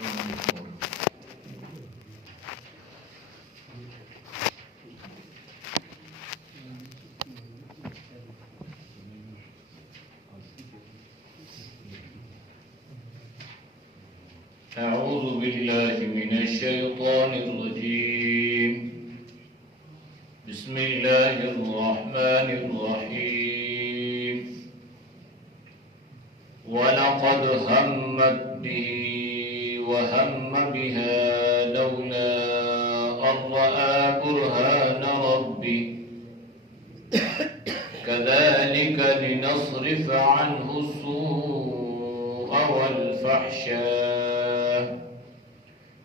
أعوذ بالله من الشيطان الرجيم بسم الله الرحمن الرحيم ولقد همت به وهم بها لولا أن رأى برهان ربه كذلك لنصرف عنه السوء والفحشاء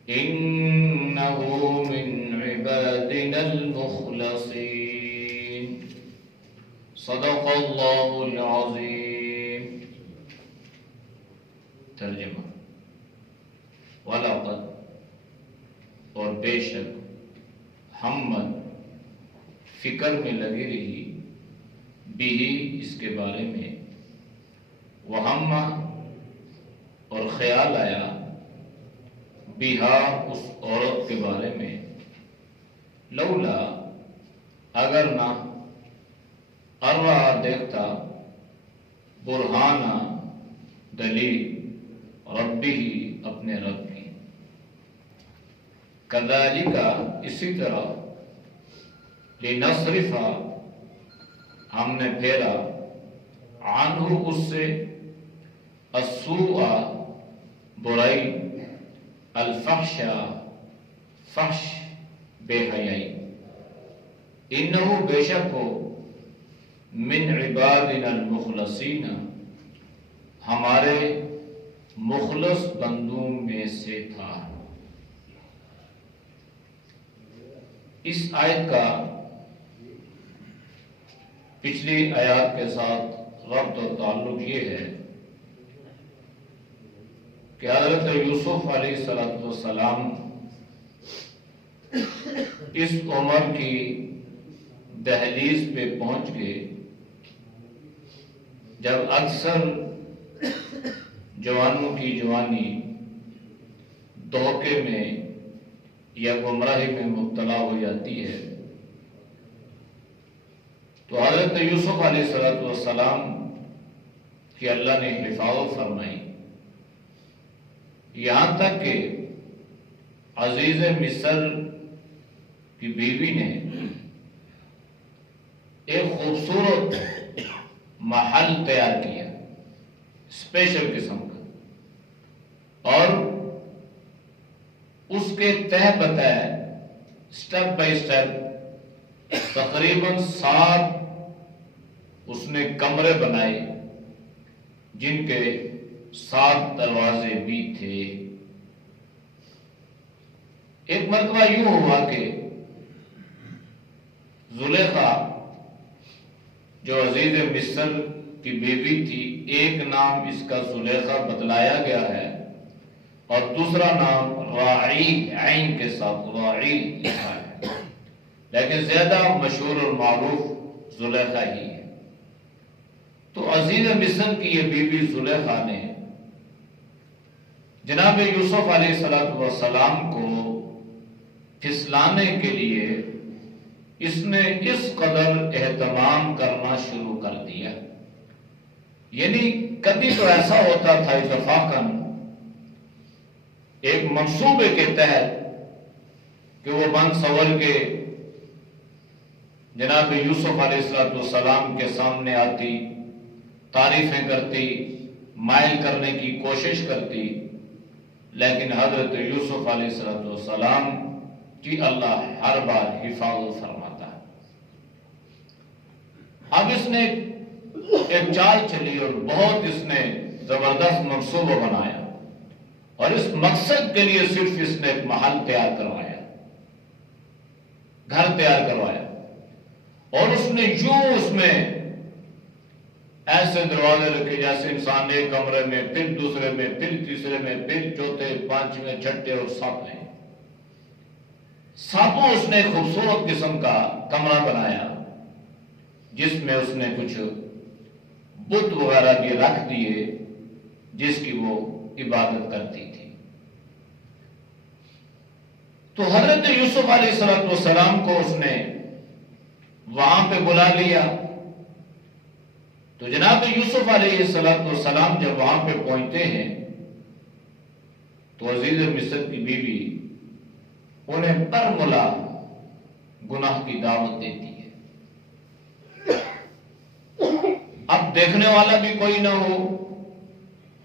إنه من عبادنا المخلصين صدق اللہ العظیم۔ ترجمہ: وَلَقَدْ اور بے شک، ہمت فکر میں لگی رہی، بھی اس کے بارے میں، وہم اور خیال آیا، بیہا اس عورت کے بارے میں، لولا اگر نہ، ارا دیکھتا، برہانہ دلیل، ربی اپنے رب کی، کذالک اسی طرح، لنصرف ہم نے پھیرا، عنہ اس سے، السوء برائی، الفحش فحش بے حیائی، انہو بے شک ہو، من عبادنا المخلصین ہمارے مخلص بندوں میں سے تھا۔ اس آیت کا پچھلی آیات کے ساتھ ربط اور تعلق یہ ہے کہ حضرت یوسف علیہ السلام اس عمر کی دہلیز پہ پہنچ گئے جب اکثر جوانوں کی جوانی دھوکے میں یا گمراہی میں مبتلا ہو جاتی ہے، تو حضرت یوسف علیہ السلام کی اللہ نے حفاظت فرمائی، یہاں تک کہ عزیز مصر کی بیوی نے ایک خوبصورت محل تیار کیا، اسپیشل قسم کا، اور اس کے تہ بتہ اسٹیپ بائی اسٹیپ تقریباً 7 اس نے کمرے بنائے جن کے 7 دروازے بھی تھے۔ ایک مرتبہ یوں ہوا کہ زلیخا جو عزیز مصر کی بیوی تھی، ایک نام اس کا زلیخا بتلایا گیا ہے اور دوسرا نام راعی عین کے ساتھ راعی لکھا ہے، لیکن زیادہ مشہور اور معروف زلیخا ہی ہے۔ تو عزیز مصر کی یہ بیوی زلیخا نے جناب یوسف علیہ السلام کو پھسلانے کے لیے اس نے اس قدر اہتمام کرنا شروع کر دیا، یعنی کبھی تو ایسا ہوتا تھا اتفاقاً ایک منصوبے کے تحت کہ وہ بن سور کے جناب یوسف علیہ السلام کے سامنے آتی، تعریفیں کرتی، مائل کرنے کی کوشش کرتی، لیکن حضرت یوسف علیہ السلام کی اللہ ہر بار حفاظت فرماتا ہے۔ اب اس نے ایک چال چلی اور بہت اس نے زبردست منصوبہ بنایا، اور اس مقصد کے لیے صرف اس نے ایک محل تیار کروایا، گھر تیار کروایا، اور اس نے یوں اس میں ایسے دروازے رکھے جیسے انسان ایک کمرے میں، پھر دوسرے میں، پھر تیسرے میں، پھر چوتھے، پانچویں، چھٹے اور ساتویں، ساتوں اس نے خوبصورت قسم کا کمرہ بنایا جس میں اس نے کچھ بت وغیرہ بھی رکھ دیے جس کی وہ عبادت کرتی تھی۔ تو حضرت یوسف علیہ السلام کو اس نے وہاں پہ بلا لیا. تو جناب یوسف علیہ السلام جب وہاں پہ پہنچتے ہیں تو عزیز مصر کی بیوی انہیں برملا گناہ کی دعوت دیتی ہے. اب دیکھنے والا بھی کوئی نہ ہو،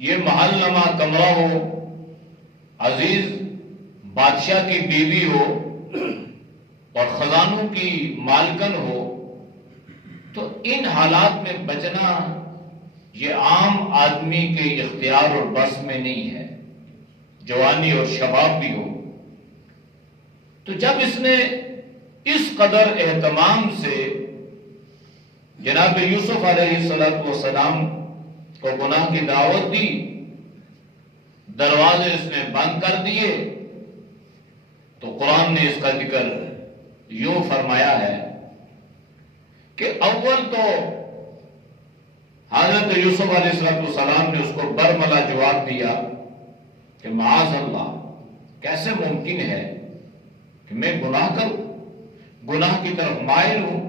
یہ محل نما کمرہ ہو، عزیز بادشاہ کی بیوی ہو اور خزانوں کی مالکن ہو، تو ان حالات میں بچنا یہ عام آدمی کے اختیار اور بس میں نہیں ہے، جوانی اور شباب بھی ہو. تو جب اس نے اس قدر اہتمام سے جناب یوسف علیہ السلام کو گناہ کی دعوت دی، دروازے اس نے بند کر دیے، تو قرآن نے اس کا ذکر یوں فرمایا ہے کہ اول تو حضرت یوسف علیہ السلام نے اس کو برملا جواب دیا کہ معاذ اللہ، کیسے ممکن ہے کہ میں گناہ کروں، گناہ کی طرف مائل ہوں،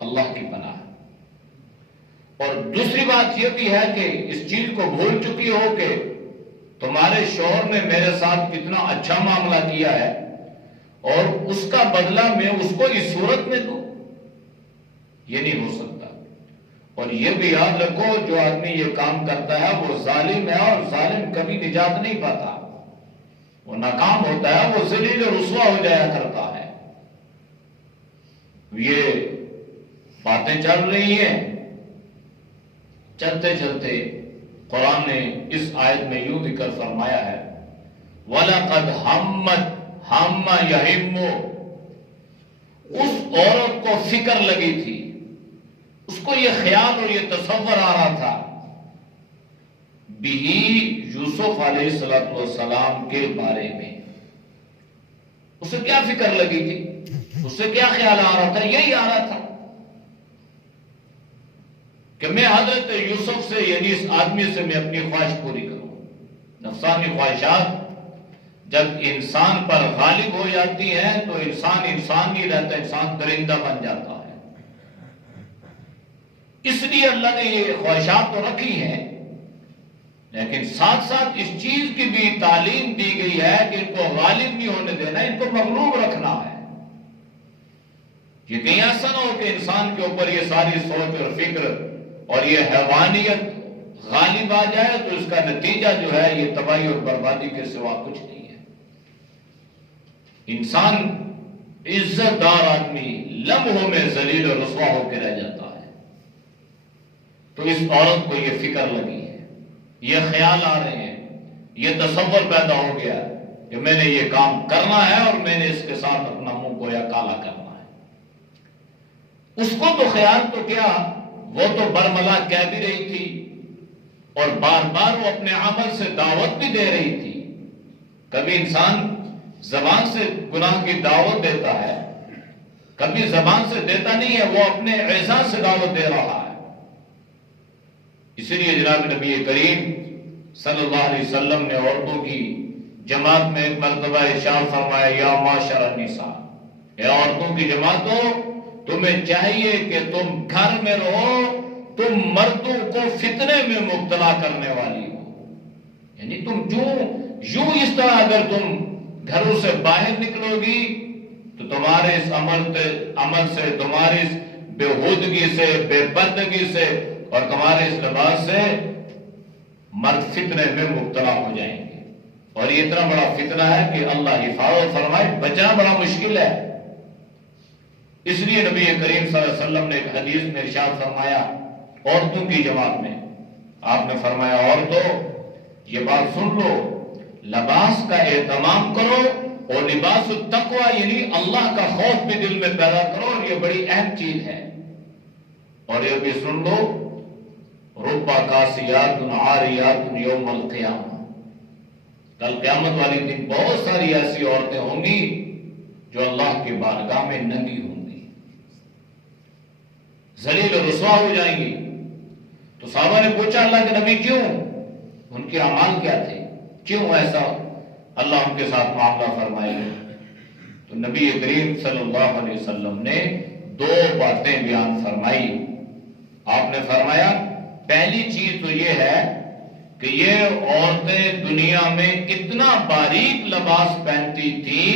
اللہ کی پناہ. اور دوسری بات یہ بھی ہے کہ اس چیز کو بھول چکی ہو کہ تمہارے شوہر نے میرے ساتھ کتنا اچھا معاملہ کیا ہے اور اس کا بدلہ میں اس کو اس صورت میں دوں، یہ نہیں ہو سکتا. اور یہ بھی یاد رکھو، جو آدمی یہ کام کرتا ہے وہ ظالم ہے، اور ظالم کبھی نجات نہیں پاتا، وہ ناکام ہوتا ہے، وہ ذلیل اور رسوا ہو جایا کرتا ہے. یہ باتیں چل رہی ہیں، چلتے چلتے قرآن نے اس آیت میں یوں ذکر فرمایا ہے وَلَقَدْ هَمَّتْ هَمَّ يَهِمُّ، اس عورت کو فکر لگی تھی، اس کو یہ خیال اور یہ تصور آ رہا تھا بھی یوسف علیہ السلام کے بارے میں. اسے کیا فکر لگی تھی، اسے کیا خیال آ رہا تھا؟ یہی آ رہا تھا کہ میں حضرت یوسف سے، یعنی اس آدمی سے میں اپنی خواہش پوری کروں. نفسانی خواہشات جب انسان پر غالب ہو جاتی ہیں تو انسان نہیں رہتا، انسان درندہ بن جاتا ہے. اس لیے اللہ نے یہ خواہشات تو رکھی ہیں، لیکن ساتھ ساتھ اس چیز کی بھی تعلیم دی گئی ہے کہ ان کو غالب نہیں ہونے دینا، ان کو مغلوب رکھنا ہے. یہ کہیں ایسا نہ ہو کہ انسان کے اوپر یہ ساری سوچ اور فکر اور یہ حیوانیت غالب آ جائے تو اس کا نتیجہ جو ہے یہ تباہی اور بربادی کے سوا کچھ نہیں ہے. انسان عزت دار آدمی لمحوں میں ذلیل اور رسوا ہو کے رہ جاتا ہے. تو اس عورت کو یہ فکر لگی ہے، یہ خیال آ رہے ہیں، یہ تصور پیدا ہو گیا کہ میں نے یہ کام کرنا ہے اور میں نے اس کے ساتھ اپنا منہ گویا کالا کرنا ہے. اس کو تو خیال تو کیا، وہ تو برملا کہہ بھی رہی تھی اور بار بار وہ اپنے عمل سے دعوت بھی دے رہی تھی. کبھی انسان زبان سے گناہ کی دعوت دیتا ہے، کبھی زبان سے دیتا نہیں ہے، وہ اپنے اعزاز سے دعوت دے رہا ہے. اسی لیے جناب نبی کریم صلی اللہ علیہ وسلم نے عورتوں کی جماعت میں ایک مرتبہ ارشاد فرمایا یا معاشر النساء، اے عورتوں کی جماعت ہو، تمہیں چاہیے کہ تم گھر میں رہو، تم مردوں کو فتنے میں مبتلا کرنے والی ہو. یعنی تم یوں اس طرح اگر تم گھروں سے باہر نکلو گی تو تمہارے اس عمل سے، تمہاری اس بےہودگی سے، بے پردگی سے اور تمہارے اس لباس سے مرد فتنے میں مبتلا ہو جائیں گے. اور یہ اتنا بڑا فتنہ ہے کہ اللہ حفاظت فرمائے، بچنا بڑا مشکل ہے. اس لیے نبی کریم صلی اللہ علیہ وسلم نے ایک حدیث میں ارشاد فرمایا عورتوں کی جماعت میں، آپ نے فرمایا عورتوں یہ بات سن لو، لباس کا اہتمام کرو اور لباس التقوی یعنی اللہ کا خوف بھی دل میں پیدا کرو، اور یہ بڑی اہم چیز ہے. اور یہ بھی سن لو ربا کاسیات عاریات یوم القیامہ، کل قیامت والی دن بہت ساری ایسی عورتیں ہوں گی جو اللہ کی بارگاہ میں ننگی ہوں گی، ذلیل و رسوا ہو جائیں گی. تو صحابہ نے پوچھا اللہ کے نبی کیوں؟ ان کے اعمال کیا تھے، کیوں ایسا اللہ ان کے ساتھ معاملہ فرمائے گا؟ تو نبی کریم صلی اللہ علیہ وسلم نے دو باتیں بیان فرمائی. آپ نے فرمایا پہلی چیز تو یہ ہے کہ یہ عورتیں دنیا میں اتنا باریک لباس پہنتی تھی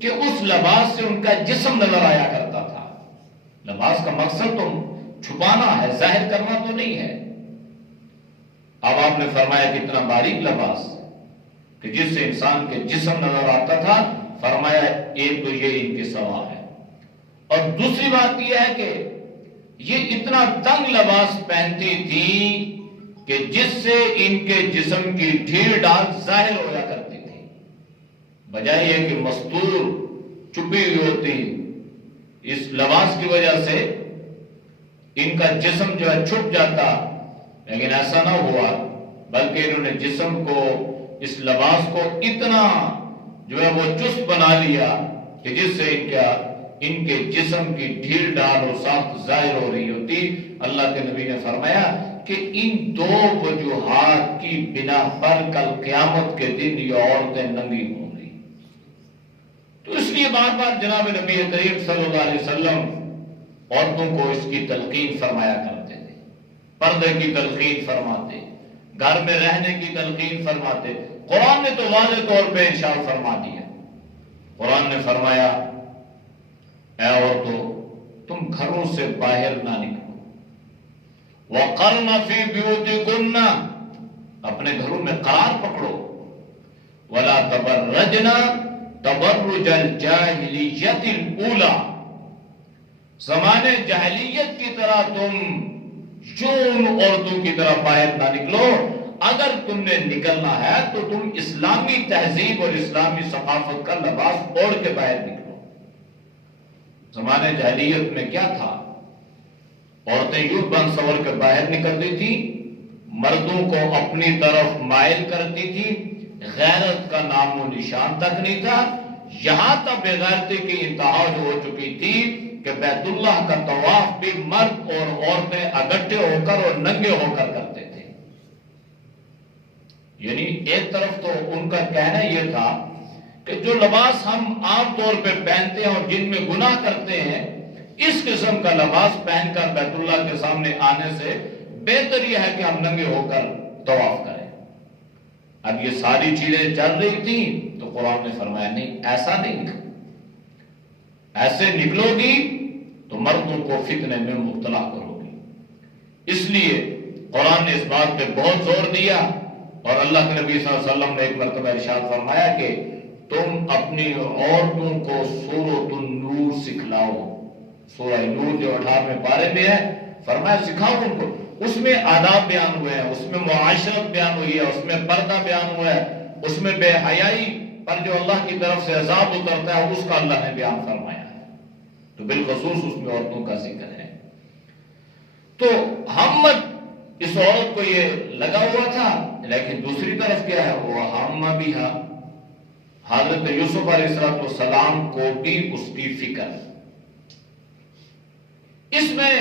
کہ اس لباس سے ان کا جسم نظر آیا کرتا تھا. لباس کا مقصد تو چھپانا ہے، ظاہر کرنا تو نہیں ہے. اب آپ نے فرمایا کہ اتنا باریک لباس کہ جس سے انسان کے جسم نظر آتا تھا، فرمایا ایک تو یہ ان کی سوا ہے. اور دوسری بات یہ ہے کہ یہ اتنا تنگ لباس پہنتی تھی کہ جس سے ان کے جسم کی ڈھیل ڈھال ظاہر ہوا کرتی تھی. بجائے یہ کہ مستور چھپی ہوئی ہوتی، اس لباس کی وجہ سے ان کا جسم جو ہے چھپ جاتا، لیکن ایسا نہ ہوا، بلکہ انہوں نے جسم کو، اس لباس کو اتنا جو ہے وہ چست بنا لیا کہ جس سے ان کے جسم کی ڈھیل ڈال اور ساخت ظاہر ہو رہی ہوتی. اللہ کے نبی نے فرمایا کہ ان دو وجوہات کی بنا پر کل قیامت کے دن یہ عورتیں ننگی ہوں گی. تو اس لیے بار بار جناب نبی کریم صلی اللہ علیہ وسلم عورتوں کو اس کی تلقین فرمایا کرتے تھے. پردے کی تلقین فرماتے، گھر میں رہنے کی تلقین فرماتے. قرآن نے تو واضح طور پہ ارشاد فرما دیا. قرآن نے فرمایا اے عورتوں تم گھروں سے باہر نہ نکلو. وَقَرْنَ فِي بِيُوتِكُنَّ، اپنے گھروں میں قرار پکڑو. وَلَا تَبَرَّجْنَ تَبَرُّجَ الْجَاهِلِيَّةِ الْأُولَى، زمانے جاہلیت کی طرح تم ان عورتوں کی طرح باہر نہ نکلو. اگر تم نے نکلنا ہے تو تم اسلامی تہذیب اور اسلامی ثقافت کا لباس اوڑھ کے باہر نکلو. زمانے جاہلیت میں کیا تھا؟ عورتیں یوں بن سور کے باہر نکلتی تھی، مردوں کو اپنی طرف مائل کرتی تھی، غیرت کا نام و نشان تک نہیں تھا. یہاں تک بے غیرتی کی انتہا جو ہو چکی تھی کہ بیت اللہ کا طواف بھی مرد اور عورتیں اگٹھے ہو کر اور ننگے ہو کر کرتے تھے. یعنی ایک طرف تو ان کا کہنا یہ تھا کہ جو لباس ہم عام طور پہ پہنتے ہیں اور جن میں گناہ کرتے ہیں، اس قسم کا لباس پہن کر بیت اللہ کے سامنے آنے سے بہتر یہ ہے کہ ہم ننگے ہو کر طواف کریں. اب یہ ساری چیزیں چل رہی تھیں تو قرآن نے فرمایا نہیں، ایسا نہیں، ایسے نکلو گی تو مردوں کو فتنے میں مبتلا کرو گی. اس لیے قرآن نے اس بات پہ بہت زور دیا. اور اللہ کے نبی صلی اللہ علیہ وسلم نے ایک مرتبہ ارشاد فرمایا کہ تم اپنی عورتوں کو سورۃ النور سکھلاؤ. سورہ نور جو 18ویں پارے میں ہے، فرمایا سکھاؤ ان کو. اس میں آداب بیان ہوئے ہیں، اس میں معاشرت بیان ہوئی ہے، اس میں پردہ بیان ہوا ہے، اس میں بے حیائی پر جو اللہ کی طرف سے عذاب اترتا ہے اس کا اللہ نے بیان فرمایا ہے. تو بالخصوص اس میں عورتوں کا ذکر ہے. تو ہم اس عورت کو یہ لگا ہوا تھا، لیکن دوسری طرف کیا ہے، وہ ہم بھی حضرت یوسف علیہ السلام کو بھی اس کی فکر. اس میں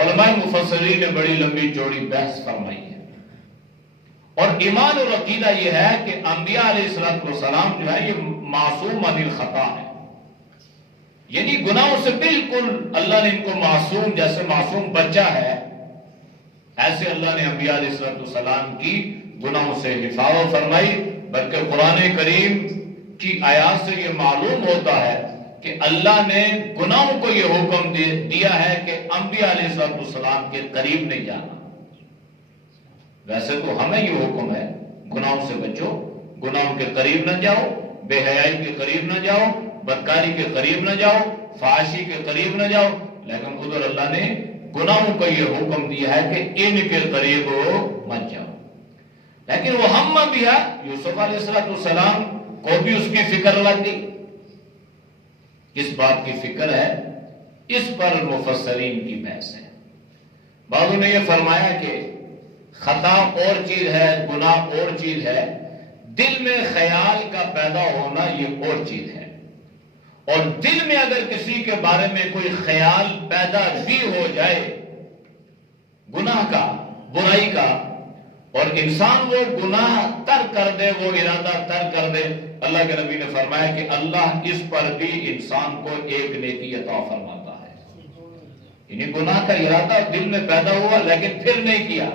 علماء مفسرین نے بڑی لمبی چوڑی بحث فرمائی ہے. اور ایمان اور عقیدہ یہ ہے کہ انبیاء علیہ السلام جو ہے یہ معصوم عن الخطا ہے. یعنی گناہوں سے بالکل اللہ نے ان کو معصوم، جیسے معصوم بچہ ہے ایسے اللہ نے انبیاء علیہ السلام کی گناہوں سے حفاظت فرمائی. بلکہ قرآن کریم کی آیات سے یہ معلوم ہوتا ہے کہ اللہ نے گناہوں کو یہ حکم دیا ہے کہ انبیاء علیہ السلام کے قریب نہیں جانا. ویسے تو ہمیں یہ حکم ہے گناہوں سے بچو، گناہوں کے قریب نہ جاؤ، بے حیائی کے قریب نہ جاؤ، بدکاری کے قریب نہ جاؤ، فحاشی کے قریب نہ جاؤ. لیکن ادھر اللہ نے گناہوں کو یہ حکم دیا ہے کہ ان کے قریب مت جاؤ. لیکن وہ ہم بھی ہے، یوسف علیہ السلام کو بھی اس کی فکر لگی. کس بات کی فکر ہے؟ اس پر مفسرین کی بحث ہے. بعضوں نے یہ فرمایا کہ خطا اور چیز ہے، گناہ اور چیز ہے، دل میں خیال کا پیدا ہونا یہ اور چیز ہے. اور دل میں اگر کسی کے بارے میں کوئی خیال پیدا بھی ہو جائے گناہ کا، برائی کا، اور انسان وہ گناہ ترک کر دے، وہ ارادہ ترک کر دے، اللہ کے نبی نے فرمایا کہ اللہ اس پر بھی انسان کو ایک نیکی عطا فرماتا ہے۔ یعنی گناہ کا ارادہ دل میں پیدا ہوا لیکن پھر نہیں کیا،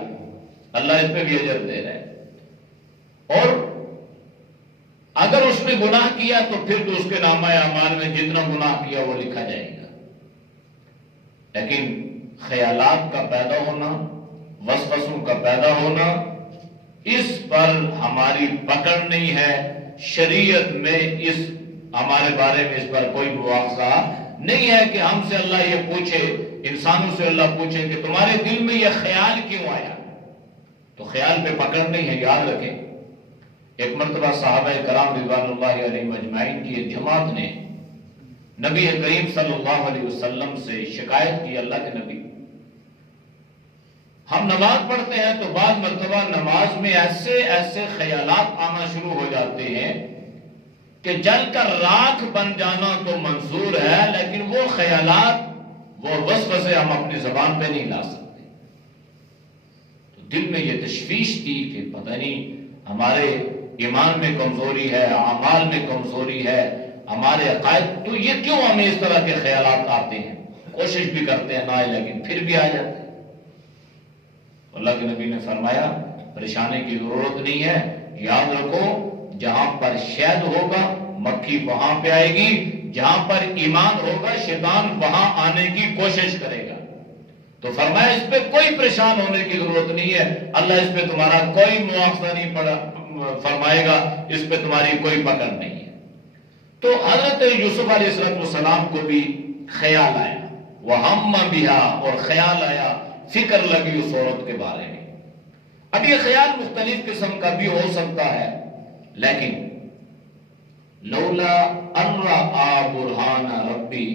اللہ اس پہ بھی اجر دے رہا ہے۔ اور اگر اس نے گناہ کیا تو پھر تو اس کے نامہ اعمال میں جتنا گناہ کیا وہ لکھا جائے گا۔ لیکن خیالات کا پیدا ہونا، وسوسوں کا پیدا ہونا، اس پر ہماری پکڑ نہیں ہے، شریعت میں اس ہمارے بارے میں اس پر کوئی مواخذہ نہیں ہے کہ ہم سے اللہ یہ پوچھے، انسانوں سے اللہ پوچھے کہ تمہارے دل میں یہ خیال کیوں آیا، تو خیال پہ پکڑ نہیں ہے۔ یاد رکھیں، ایک مرتبہ صحابہ کرام رضوان اللہ علیہم اجمعین کی ایک جماعت نے نبی کریم صلی اللہ علیہ وسلم سے شکایت کی، اللہ کے نبی ہم نماز پڑھتے ہیں تو بعض مرتبہ نماز میں ایسے ایسے خیالات آنا شروع ہو جاتے ہیں کہ جل کر راکھ بن جانا تو منظور ہے، لیکن وہ خیالات، وہ وسوسے ہم اپنی زبان پہ نہیں لا سکتے۔ تو دل میں یہ تشویش تھی کہ پتہ نہیں ہمارے ایمان میں کمزوری ہے، اعمال میں کمزوری ہے، ہمارے عقائد، تو یہ کیوں ہمیں اس طرح کے خیالات آتے ہیں؟ کوشش بھی کرتے ہیں نہ، لیکن پھر بھی آ جاتے ہیں۔ اللہ کے نبی نے فرمایا پریشانی کی ضرورت نہیں ہے، یاد رکھو جہاں پر شہد ہوگا مکھی وہاں پہ آئے گی، جہاں پر ایمان ہوگا شیطان وہاں آنے کی کوشش کرے گا۔ تو فرمایا اس پہ کوئی پریشان ہونے کی ضرورت نہیں ہے، اللہ اس پہ تمہارا کوئی مواخذہ نہیں فرمائے گا، اس پہ تمہاری کوئی پکڑ نہیں ہے۔ تو حضرت یوسف علیہ السلام کو بھی خیال آیا، وَهَمَّ بِهَا، اور خیال آیا، فکر لگی اس عورت کے بارے میں۔ اب یہ خیال مختلف قسم کا بھی ہو سکتا ہے، لیکن لولا ان رأى برہان ربی،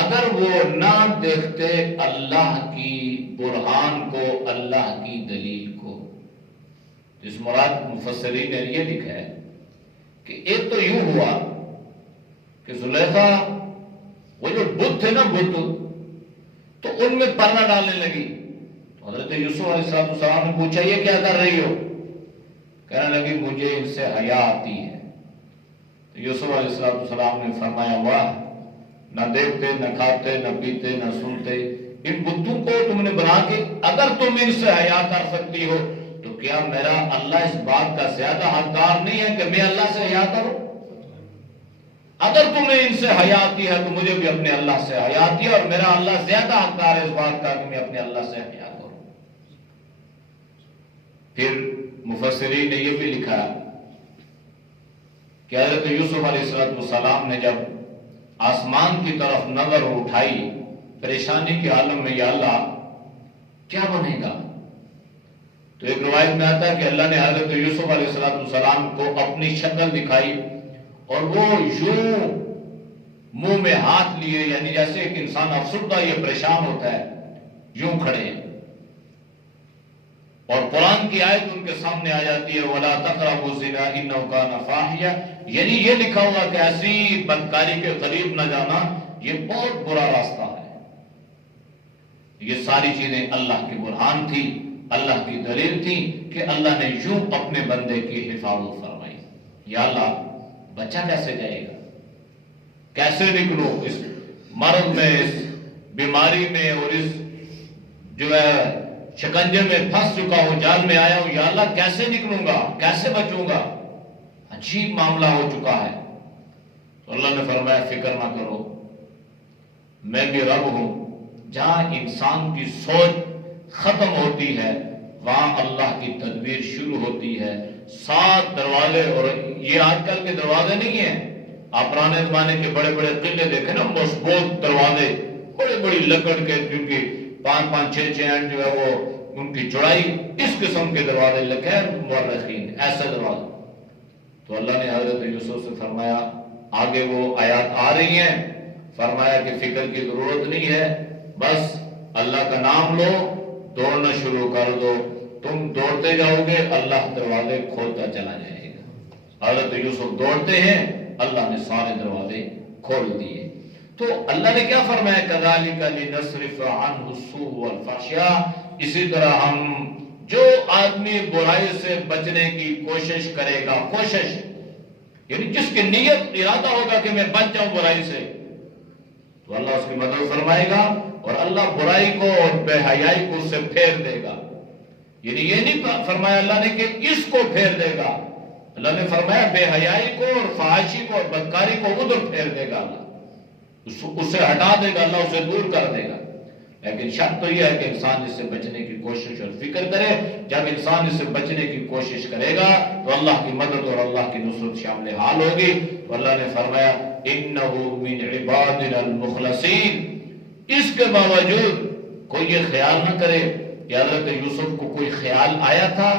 اگر وہ نہ دیکھتے اللہ کی برہان کو، اللہ کی دلیل کو۔ اس مراد مفسرین نے یہ لکھا ہے کہ ایک تو یوں ہوا کہ زلیخا وہ جو بت تھے نا، بت، تو ان میں پردہ ڈالنے لگی۔ تو حضرت یوسف علیہ السلام نے پوچھا یہ کیا کر رہی ہو؟ کہنے لگی مجھے ان سے حیا آتی ہے۔ تو یوسف علیہ السلام نے فرمایا واہ، نہ دیکھتے، نہ کھاتے، نہ پیتے، نہ سنتے، ان بتوں کو تم نے بنا کے اگر تم ان سے حیا کر سکتی ہو تو کیا میرا اللہ اس بات کا زیادہ حقدار نہیں ہے کہ میں اللہ سے حیا کروں؟ اگر تمہیں ان سے حیا آتی ہے تو مجھے بھی اپنے اللہ سے حیا آتی ہے، اور میرا اللہ زیادہ حقدار ہے اس بات کا کہ میں اپنے اللہ سے حیا کروں۔ پھر مفسرین نے یہ بھی لکھا کہ حضرت یوسف علیہ السلام نے جب آسمان کی طرف نظر اٹھائی پریشانی کے عالم میں، یا اللہ کیا بنے گا؟ تو ایک روایت میں آتا ہے کہ اللہ نے حضرت یوسف علیہ السلام کو اپنی شکل دکھائی، اور وہ یوں منہ میں ہاتھ لیے، یعنی جیسے ایک انسان افسردہ یا پریشان ہوتا ہے یوں کھڑے ہیں، اور قرآن کی آیت ان کے سامنے آ جاتی ہے وَلَا تَقْرَبُوا الزِّنَا إِنَّهُ كَانَ فَاحِشَةً، یعنی یہ لکھا ہوا کہ ایسی بدکاری کے قریب نہ جانا، یہ بہت برا راستہ ہے۔ یہ ساری چیزیں اللہ کی برہان تھی، اللہ کی دلیل تھی کہ اللہ نے یوں اپنے بندے کی حفاظت فرمائی۔ یا اللہ بچہ کیسے جائے گا، کیسے نکلوں اس مرض میں، اس بیماری میں، اور اس جو ہے شکنجے میں پھنس چکا ہوں، جال میں آیا ہوں، یا اللہ کیسے نکلوں گا، کیسے بچوں گا؟ عجیب معاملہ ہو چکا ہے۔ تو اللہ نے فرمایا فکر نہ کرو، میں بھی رب ہوں، جہاں انسان کی سوچ ختم ہوتی ہے وہاں اللہ کی تدبیر شروع ہوتی ہے۔ 7 دروازے، اور یہ آج کل کے دروازے نہیں ہیں، آپ پرانے زمانے کے بڑے بڑے قلعے دیکھیں نا، مضبوط دروازے، بڑے بڑی لکڑ کے، جن کی 5-5 6 اینڈ جو ہے وہ ان کی چوڑائی، اس قسم کے دروازے لکھے ہیں مورخین، ایسے دروازے۔ تو اللہ نے حضرت یوسف سے فرمایا آگے وہ آیات آ رہی ہیں، فرمایا کہ فکر کی ضرورت نہیں ہے، بس اللہ کا نام لو، دوڑنا شروع کر دو، تم دوڑتے جاؤ گے اللہ دروازے کھولتا چلا جائے گا۔ حضرت یوسف دوڑتے ہیں، اللہ نے سارے دروازے کھول دیے۔ تو اللہ نے کیا فرمایا؟ كَذَلِكَ لِنَصْرِفَ عَنْهُ السُّوءَ وَالْفَحْشَاءَ، اسی طرح ہم جو آدمی برائی سے بچنے کی کوشش کرے گا، کوشش یعنی جس کی نیت ارادہ ہوگا کہ میں بچ جاؤں برائی سے، تو اللہ اس کی مدد فرمائے گا اور اللہ برائی کو اور بے حیائی کو اس سے پھیر دے گا۔ یعنی یہ نہیں فرمایا اللہ نے کہ اس کو پھیر دے گا، اللہ نے فرمایا بے حیائی کو اور فحاشی کو اور بدکاری کو ادھر پھیر دے گا، اللہ اسے ہٹا دے گا، اللہ اسے دور کر دے گا۔ لیکن شرط تو یہ ہے کہ انسان اس سے بچنے کی کوشش اور فکر کرے۔ جب انسان اس سے بچنے کی کوشش کرے گا تو اللہ کی مدد اور اللہ کی نصرت شامل حال ہوگی۔ تو اللہ نے فرمایا اِنَّهُ مِنْ عِبَادِنَا الْمُخْلَصِينَ۔ اس کے باوجود کوئی یہ خیال نہ کرے کہ حضرت یوسف کو کوئی خیال آیا تھا،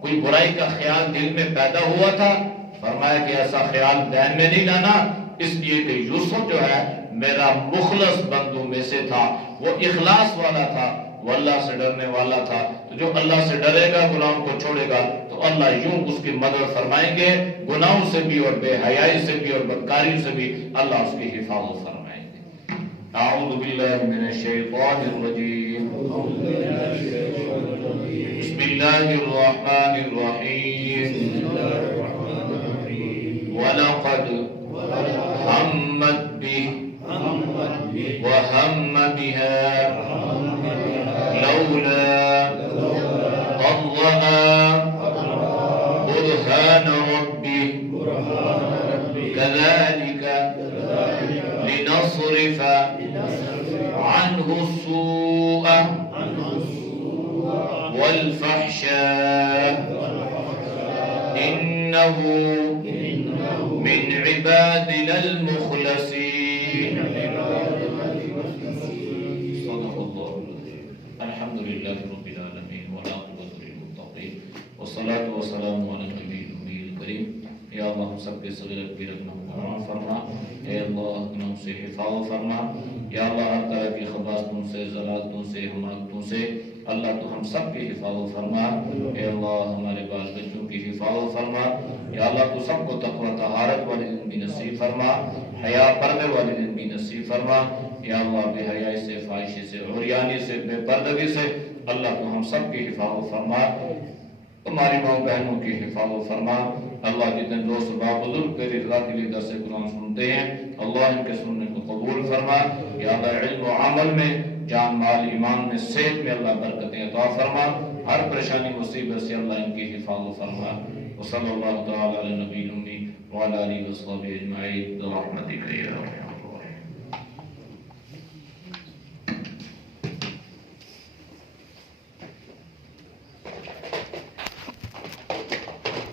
کوئی برائی کا خیال دل میں پیدا ہوا تھا۔ فرمایا کہ ایسا خیال ذہن میں نہیں لانا، اس لیے کہ یوسف جو ہے میرا مخلص بندوں میں سے تھا، وہ اخلاص والا تھا، وہ اللہ سے ڈرنے والا تھا۔ تو جو اللہ سے ڈرے گا، گناہوں کو چھوڑے گا، تو اللہ یوں اس کی مدد فرمائیں گے، گناہوں سے بھی اور بے حیائی سے بھی اور بدکاری سے بھی اللہ اس کی حفاظت فرمائیں گے۔ اعوذ باللہ من الشیطان الرجیم، بسم اللہ الرحمن الرحیم، وَلَقَدْ هَمَّتْ بِهِ وَهَمَّ بِهَا لَوْلَا أَن رَّأَىٰ بُرْهَانَ رَبِّهِ كَذَٰلِكَ لِنَصْرِفَ عَنْهُ السُّوءَ وَالْفَحْشَاءَ إِنَّهُ مِنْ عِبَادِنَا الْمُخْلَصِينَ۔ صدق اللہ العظیم۔ الحمد للہ رب العالمین والعاقبۃ للمتقین والصلاۃ والسلام علی النبی الامی الکریم۔ یا اللہ ہم سب کے صغیر کبیر گناہوں کو معاف فرما، اے اللہ گناہوں سے حفاظت فرما، یا اللہ ہر طرح کی خباثتوں سے، ضلالتوں سے، حماقتوں سے اللہ تو ہم سب کی حفاظت فرما، اے اللہ ہمارے بال بچوں کی حفاظت فرما، یا اللہ تو سب کو تقوی طہارت والی زندگی نصیب فرما، حیا پردے والی زندگی نصیب فرما، یا اللہ بے حیائی سے، فاحشی سے، عریانی سے، بے پردگی سے اللہ تو ہم سب کی حفاظت فرما، ہماری ماں بہنوں کی حفاظت فرما۔ اللہ جتنے دوست باپ بزرگ تیری رضا کے لیے درس قرآن سنتے ہیں اللہ ان کے سننے کو قبول فرما، یا اللہ علم و عمل میں، جان مال ایمان میں، صحت میں اللہ برکتیں عطا فرما، ہر پریشانی مصیبت سے اللہ ان کی حفاظت فرما۔ وصلی اللہ تعالی علی نبی الامی وعلی آلہ وصحبہ اجمعین برحمتک یا ارحم۔